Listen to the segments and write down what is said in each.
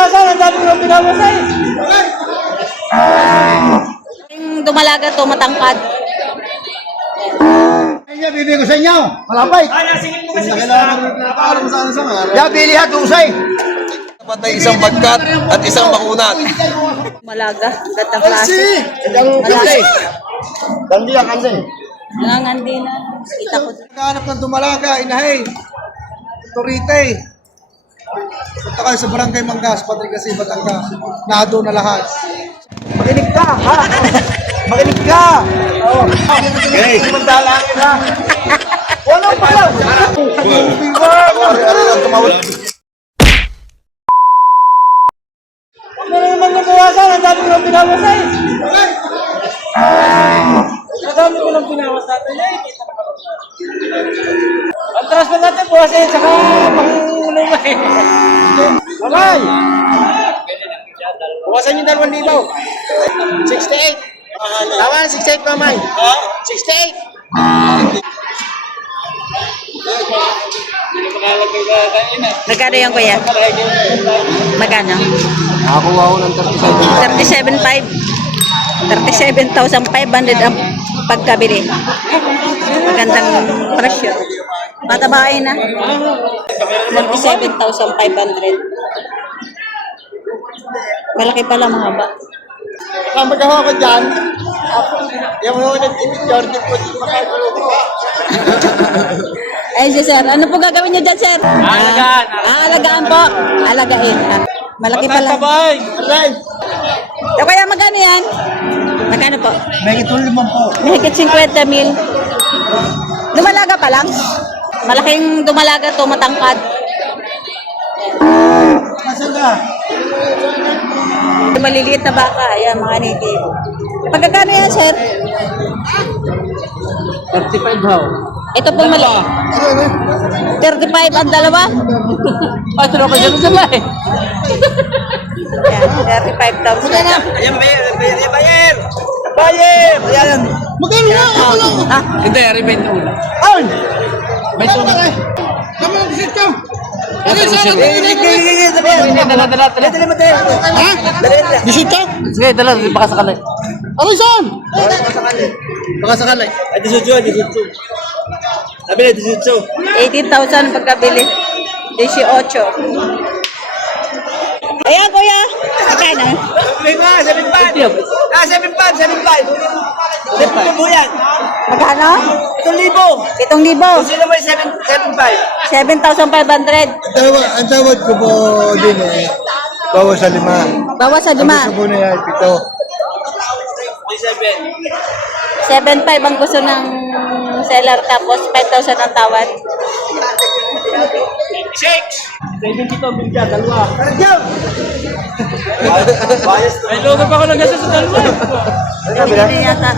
nabawasan, ang dami ng pinawasan. Dumalaga to, matangkad. Kanya, bibigay ko sa inyo. Malapay. Nasingin mo kasi Nakaalam sa ano sa mga. Ya, bili ha, tusay. Patay isang bagkat at isang makunat. Dumalaga, gandang klase. Malapay. Dandi ang kanse. Nangangandi na. Kita ko. Naghahanap ng dumalaga, inahay. Turite. Punta kayo sa barangay Mangas, Patrick kasi Batangas. Nado na lahat. Makinig ka, ha? Makinig ka! Oo. Okay. Mandalangin, ha? Walang pala! Ano naman nabawasan? Ang dami ng pinawasan. Ang dami ko ng pinawas natin. Ang transfer natin po kasi saka pangulo mo eh. Mamay! Bukasan yung 2,000. 68. Tama, 68 mamay. 68. Magkano yan, kuya? Magkano? Nakakuha ko ng 37,500 ang pagkabili. Magandang presyo. Matabain na. 37,500. Malaki pala mga ba. Kapag ako ka dyan, yung mga nag-picture, di po di makagulog ko. Ay, si sir. Ano po gagawin niyo dyan, sir? Alagaan. Alagaan po. Alagain. Malaki pala. Aray! So, kaya magkano yan? Magkano po? May itong 5 po. Mahigit 50 mil. Dumalaga pa lang. Malaking dumalaga to, matangkad. Nasaan ka? Maliliit na baka. Ayan, mga native. Pagkakano yan, sir? 35 how? Ito pong mali. 35 ang dalawa. Patro ka dyan sa bahay. Ayan, 35,000. Ayan, bayer! Bayer! Ayan! Magkano na? Ha? Hindi, rebate ulo. Ay! May sunog. Kama ng disit ka! Dala. Ha? Disit ka? Sige, dala. Baka sakali. Aray saan? Baka sakali. Ay, 18. Sabi na, 18. 18,000 pagkabili. 18. Ayan, kuya. Magkano? 75! 75! Ito yan! Magkano? 1,000! 7,000. Sino mo yung 75? 7,500. Ang tawad ko po din eh. Bawas sa 5. Bawas sa 5. Sabi ko na yan, 7. 7,500 ang gusto ng seller tapos 5,000 ang tawad. 72 bilya, dalawa. Karagyaw! May logo pa ako ng gasa sa dalawa. Binili yata.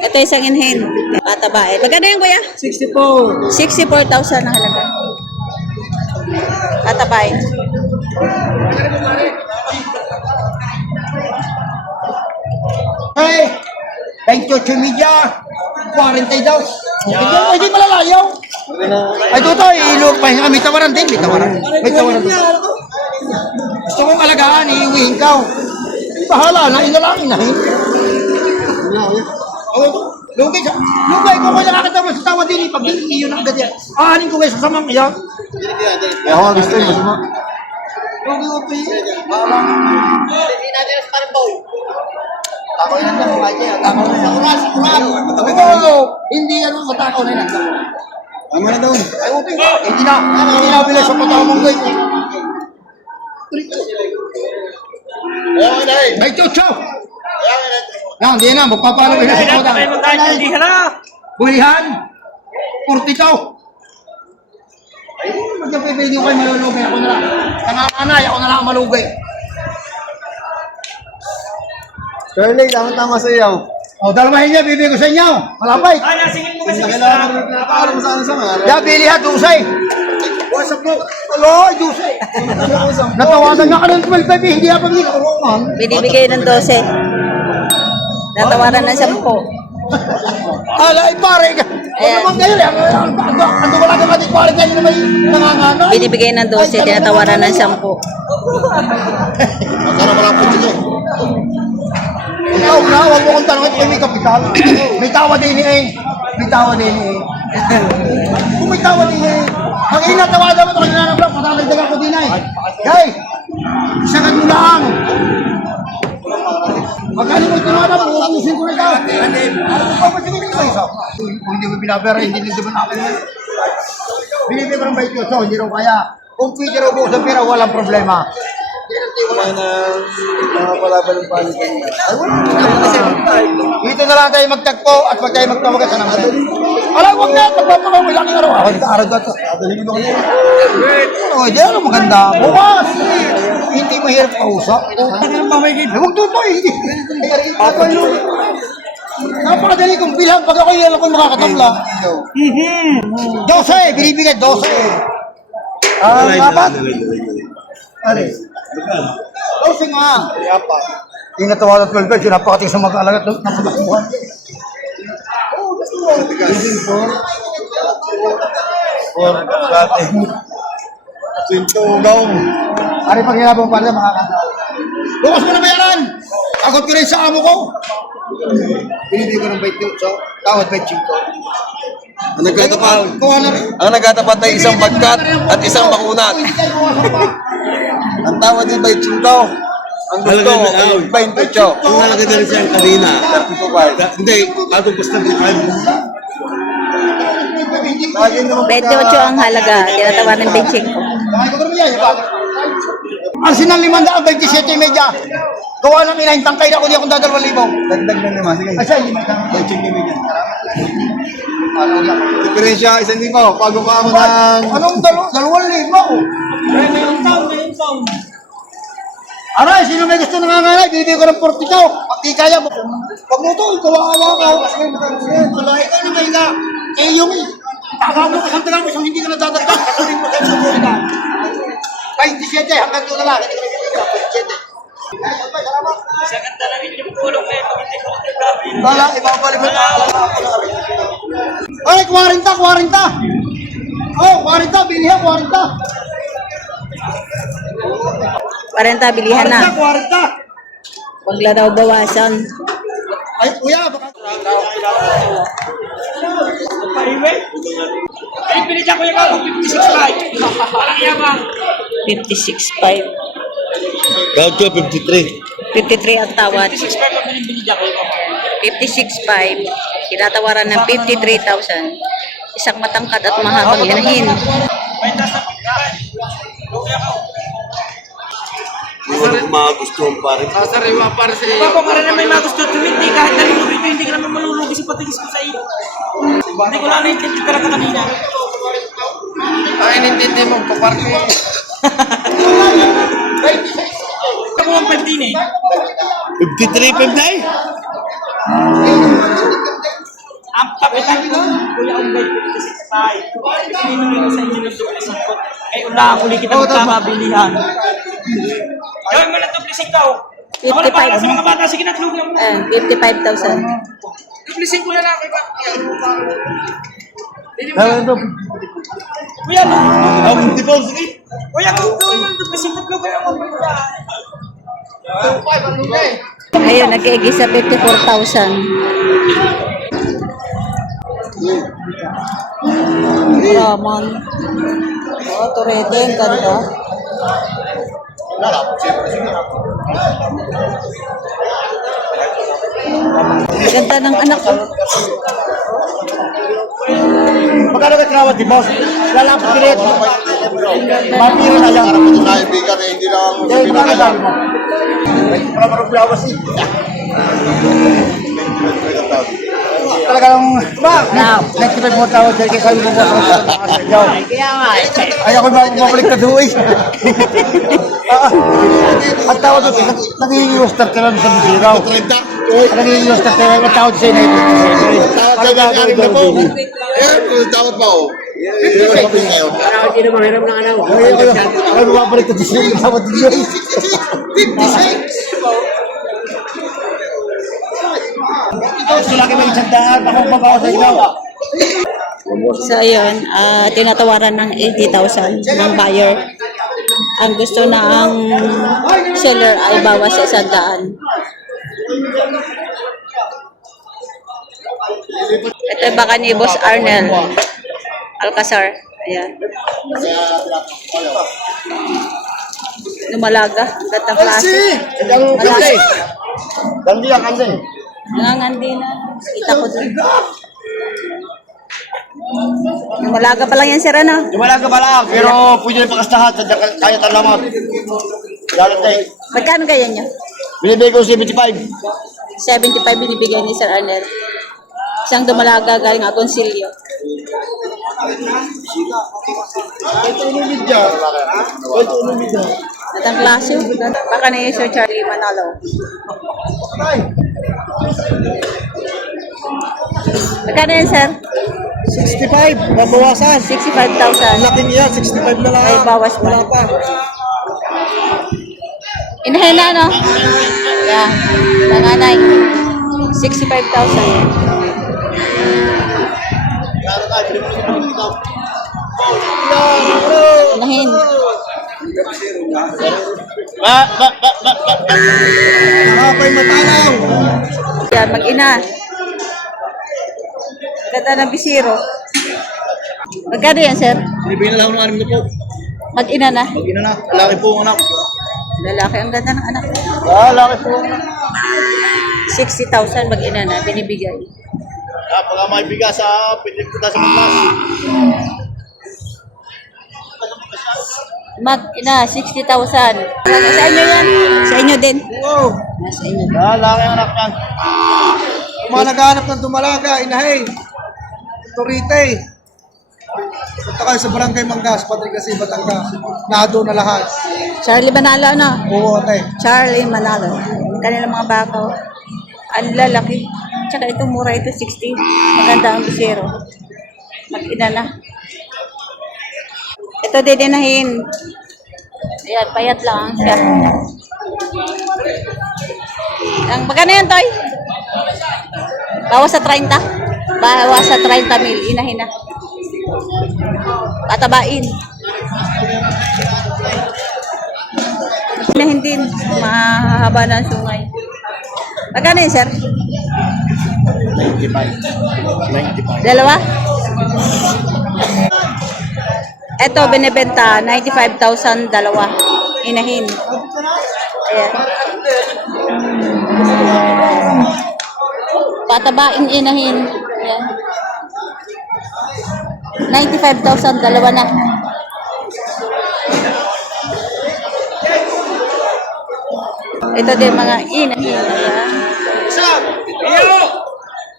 Ito isang in-hand. Patabae. Magkano yan, kuya? 64. 64,000 ang halaga. Patabae. Hey! 28 media! 40 daw! Hindi malalayaw! Ay, tutoy, pahinga, may tawaran din, may tawaran. May tawaran din. Gusto kong alagaan, iiwihin ka. Bahala na, inalangin na. Lugay ko ko nakakita mo sa tawa din, pag iyo ng agad yan. Aanin ko kayo sa samang iyan. Ako nga gusto yun, masama. Lugay ko pa yun. Hindi natin sa parang boy. Takaw na lang, takaw na lang. Sigurado. Hindi ano, matakaw na lang. Tama na daw. Ay, okay. Hindi na bilang sa patamong guys. Ay, chocho! Yan, di na, magpapalo kayo sa kota. Bulihan! 40 to! Ay, magpapipili nyo kayo malulugay. Ako na lang. Kananay, ako na lang malugay. Shirley, tama-tama sa iyo. O, dalawahin niya, bibigay ko sa inyo. Malapay. Nasingin mo kasi Nakaalam sa ano sa mga. Ya, bili ha, dusay. WhatsApp mo. Alo, dusay. Natawagan nga ka ng 12, hindi pa hindi kurungan. Binibigay ng 12. Natawaran ng 10. Alay, pare ka. Ayan. naman kayo, ando wala ka natin quality na may nangangano. Binibigay ng 12, tinatawaran ng 10. Magkano pala po dito? Ikaw na, huwag mo kong tanongin kung may kapital. May tawa din eh. May tawa din eh. Kung may tawa din eh. Ang inatawa naman ito kanina ng vlog, patagdag ako din eh. Guys, isang ano lang. Magkano mo ito naman, uubusin ko na ikaw. Ano ba sige ito isa? Kung hindi mo binabera, hindi nito ba namin. Binibigay ng 28, hindi raw kaya. Kung pwede raw bukas ang pera, walang problema. Kumain ng mga palaban ng palitan. Dito na lang tayo magtagpo at wag tayo magtawagan sa naman. Alam, huwag na, magpapakaw, ilang araw. Ako, araw dito. Adalhin mo kanina. Oh, di ano maganda. Bukas. Hindi mahirap kausap. Huwag doon to, hindi. Napakadali kong bilang pag ako yan ako'y makakatabla. 12, binibigay 12. Dapat? Ano? 12 nga. Yung natawa ng 12 guys, yung napakating sa mag-alaga ng pagkakbuhan. Ano pag hinabang pa rin makakata? Bukas mo na bayaran! Agad ko rin sa amo ko! Binibigay ko ng 28, tawad 25. Ang nagkatapat, Kuha na rin. ang nagkatapat ay isang bagkat at isang makunat. Ang tawad din ba yung Ang gusto, 28. Kung nalagay na rin siya kanina. 35. Hindi, ako basta 28 ang halaga, tinatawaran ng 25. Ang sinang 527 medya. Gawa ng inahin tangkay na ako di akong dadalawang libo. Dagdag na naman. Sige. Ay, siya, hindi may tangkay. Diferensya, 1,000. Bago pa ako ng... Anong 2,000? Aray, sino may gusto nangangalay? Binibigay ko ng 40 daw. Pag di kaya, pag mo ito, kawawa ka. Tulay ka naman ka. Eh, yung tagamo ka sa talang mo, hindi ka nadadagdag. Kasarin mo kayo sa mga. 27, hanggang doon na lang. Hindi ka na 27. Saganda na rin yung tulong na ito. Hindi ko nagkakaroon. Wala, ibabalik mo na. Ay, 40. Oh, 40, bilihan, 40. 40 bilihan na. 40. Wag la daw bawasan. Ay, kuya, baka... Pahiwi. Ay, pinitya ko yung ako, 56.5. Parang yabang. 56.5. Gawad ko, 53. 53 ang tawad. 56.5 ang binibigyan ko. 56.5. Tinatawaran ng 53,000. Isang matangkad at mahabang inahin. May taas na 55. Lugi ako. Mga gusto pa rin. Papa, para na may mga gusto tumindi, kahit nalino rito, hindi ka naman malulugi sa patigis ko sa iyo. Hindi ko lang naintindi talaga kanina. Ay, nintindi mo, paparki. Ako ang pwedin eh. 53, 59? Ang papitan ko, kuya ang guide 56.5. Sinunod ko sa inyo ng duplising ko. Ay, unahan ko kita magkakabilihan. Gawin mo na duplising ka oh. Ako na para sa mga bata, sige na, tulugan mo. 55,000. Duplising ko na lang kay Papi. Kuya, kuya, kung duplising ko, tulugan mo. Ayun, nag-iigi sa 54,000. Raman. Oh, turete, ang ganda. Ganda ng anak ko. Magkano ka trawad di boss? Lalapit kilit. Mapiro na yan. Naibigan na hindi lang ako Dahil magkano sabi mo? Para maruglawas eh. Talagang, next mo tawad dahil kayo sabi mo boss. Kaya nga. Ay ako mabalik na doon eh. Ang tawad doon, nag-i-uster ka lang sa bisiraw. Nag-i-uster ka lang, ang tawad sa'yo na ito. Tawad ka na nga rin na po. Eh, tawad pa oh. Ay, mabalik na doon yung tawad doon. 56! Sila kayo may isang daan, ako sa inyo. So, ayun, tinatawaran ng 80,000 ng buyer. Ang gusto na ang seller ay bawas sa 100. Ito yung baka ni Boss Arnel Alcazar. Ayan. Lumalaga. Ang ganda klase. Malaga. Nangangandi na. Kita ko dun. Lumalaga pa lang yan, sir, ano? Lumalaga pa lang, pero pwede na pakastahat sa kaya talamat. Dalat tayo. Magkano kaya nyo? Binibigay ko 75. 75 binibigay ni Sir Arnel. Isang dumalaga galing Agoncillo. Ito umibig dyan. Ito umibig dyan. At ang klase, baka ni Sir Charlie Manalo. Magkano yan, sir? 65, mabawasan. 65,000. Laki niya, 65 na lang. Ay, bawas pa. Wala pa. Inahin na, no? Yeah. Nanganay. 65,000. Inahin. Kapay matanaw. Yan, mag-ina. Ganda ng bisiro. Magkano yan, sir? Binibigyan na lang ng 6 na po. Mag-ina na. Mag-ina na. Laki po ang anak. Lalaki, ang ganda ng anak. Laki po ang anak. 60,000 mag-ina na, binibigay. Pagka may bigas sa pinipita sa maglas. Mag-ina, 60,000. Sa inyo yan? Sa inyo din? Wow. Sa inyo. Laki ang anak yan. Kung mga naghahanap ng dumalaga, inahay. Turite. Punta kayo sa barangay Mangas, Patrick kasi Batangas. Nado na lahat. Charlie Manalo, no? Oo, tay. Charlie Manalo. Kanilang mga bakaw. Ang lalaki. Tsaka ito, mura ito, 60. Maganda ang bisero. Mag-ina na. Ito didinahin. Ayan, payat lang siya. Ang magkano yan, Toy? Bawas sa 30? Bawas sa 30 mil. Inahin na. Patabain. Inahin din. Mahaba na ang sungay. Magkano yun, sir? 95. Dalawa? Ito, binibenta, 95,000 dalawa. Inahin. Ayan. Patabaing inahin. Ayan. 95,000 dalawa na. Ito din mga inahin. Ayan. Isang! Iyo!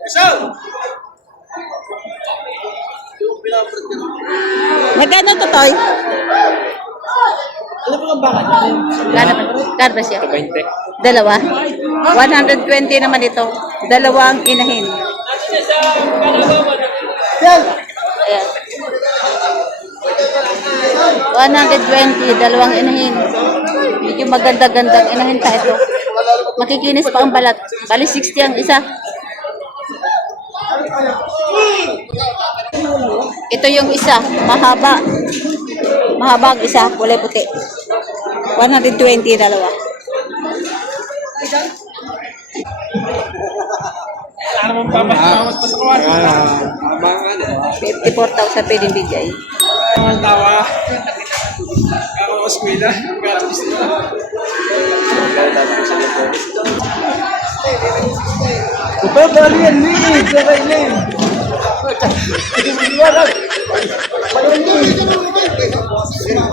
Isang! Magkano to, Toy? Ano po ang bakit? Gano ba siya? 20. Dalawa? 120 naman ito. Dalawang inahin. Yan! Ayan. 120, dalawang inahin. Medyo maganda-gandang inahin pa ito. Makikinis pa ang balat. Bali 60 ang isa. Ito yung isa, mahaba. Mahaba ang isa, kulay puti. 120 dalawa. Ano mong pamas pa sa kawan? 54,000 pwedeng bigay. Ang tawa. Ako mas kuila. Gratis nila. Ito, dali yan, Lili! Dali yan!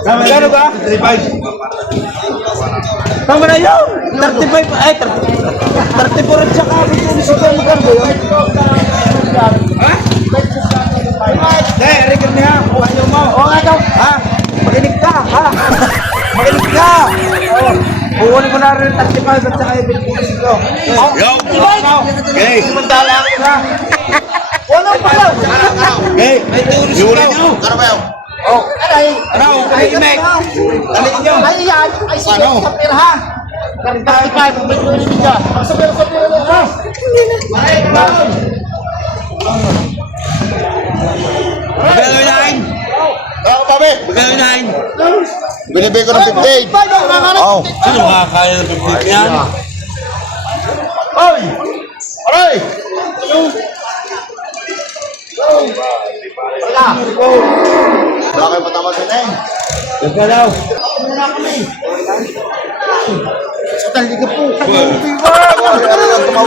Magkano ba? 35. Tama na yun! 35, ay, 34 at saka magkano yun? Ha? Hey, record niya. Kuha mo. Oo nga daw. Ha? Makinig ka. Ha? Makinig ka. Oo. Kukunin ko na rin 35 at saka yung Pilipinas ko. Yo! Okay. Mandala ako na. Wala pa lang. Okay. Yuri nyo. Oh, ano? Ay, Imek. Dali nyo. Ay, yan. Ay, sige. Sa pirhan. 35. May tuloy niya. Sa pirhan. Ha? Ay, Magkano inahin? Ako, papi. Magkano inahin? Binibigay ko ng 58. Oo. Sino makakaya ng 50 yan? Ay! Aray! Wala kayo patama sa inahin. Magkano daw? Sa taliga po.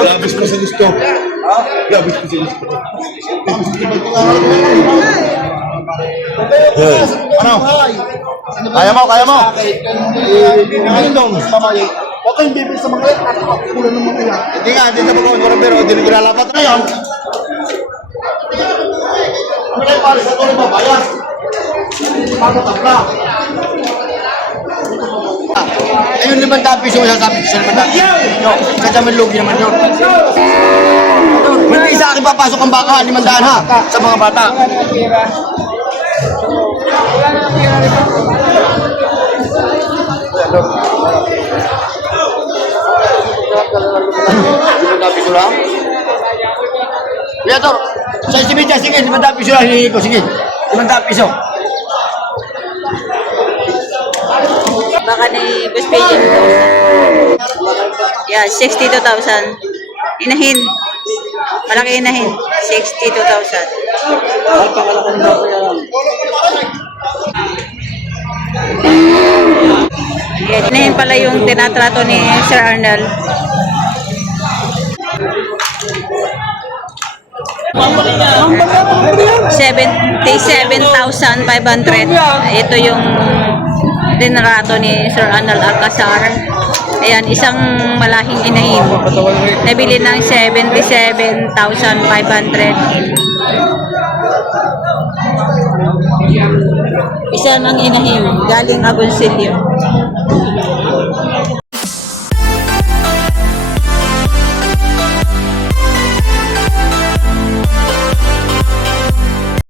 Labis mo sa gusto. Labis mo sa gusto. Ano? Kaya mo, kaya mo. Ayun daw, mamaya. Huwag kayong bibig sa mga kulang ng mga yan. Hindi nga, hindi na magkawin pero hindi ko lalapat ngayon. Ano kayo para sa tuloy mabayas? Pagkatabla. Ayun, 500 piso sasabi ko sa 500 piso. Kasi may lugi naman yun. Hindi sa akin papasok ang baka, 500 ha, sa mga bata. Piso lang? Kuya Tor, sa isibidya, sige, 500 piso lang hihingi ko, sige. 500 piso. Baka ni Boss Page. Yan, 62,000. Inahin. Malaki inahin. 62,000. Yan, inahin pala yung tinatrato ni Sir Arnold. $77,500. Ito yung tinrato ni Sir Arnold Alcazar. Ayan, isang malahing inahin. Nabili ng $77,500. Isa ng inahin, galing Agoncillo.